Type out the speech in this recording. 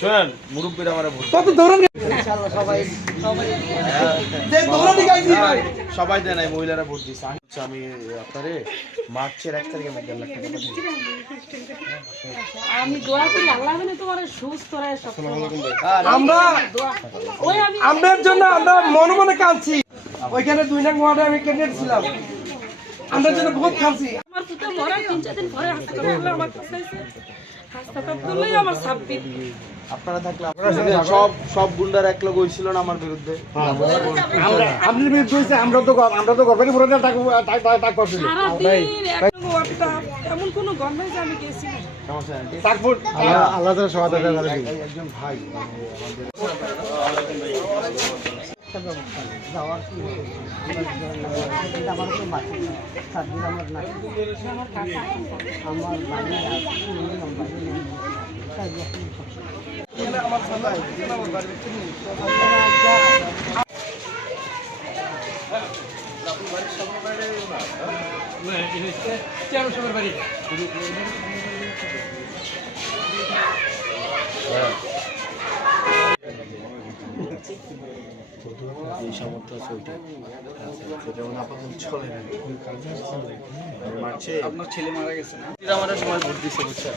শোনেন মুরব্বীরা আমার ভোট সবাই দেয় নাই, মহিলারা ভোট দিচ্ছে। আমি আপনারে মার্চের 1 তারিখে আমি 1.5 লাখ টাকা পাঠিয়েছি। আমি দোয়া করি আল্লাহ যেন তোমার সুস্থ রাখে সব। আমরার জন্য আমরা মনে মনে কাঁদছি। ওইখানে 2 নং ওয়ার্ডে আমি ক্যান্ডিডেট ছিলাম, আমরার জন্য বহুত কাঁদছি। আমার পুত্র মরা 3-4 দিন পরে হাসপাতালে আমার কাছে এসে হাসপাতাল তুললেই আমার 26। আপনারা থাকলে সব গুন্ডার এক লোক হইছিল না আমার বিরুদ্ধে। আপনি বিরুদ্ধে হইছে, আমরা তো গর্বের পুরো টাক করছি। সারাদিন এক ওয়াটটা এমন কোনো গন্ধ যে আমি গেছি না। আল্লাহ তাআলা সহায়তা করে একজন ভাই এই সামর্থ্য আছে ওইটা যেমন আপাতত চলে না। মার্চে আপনার ছেলে মারা গেছে না, আমার সময় ভোট দিচ্ছে বুঝছেন।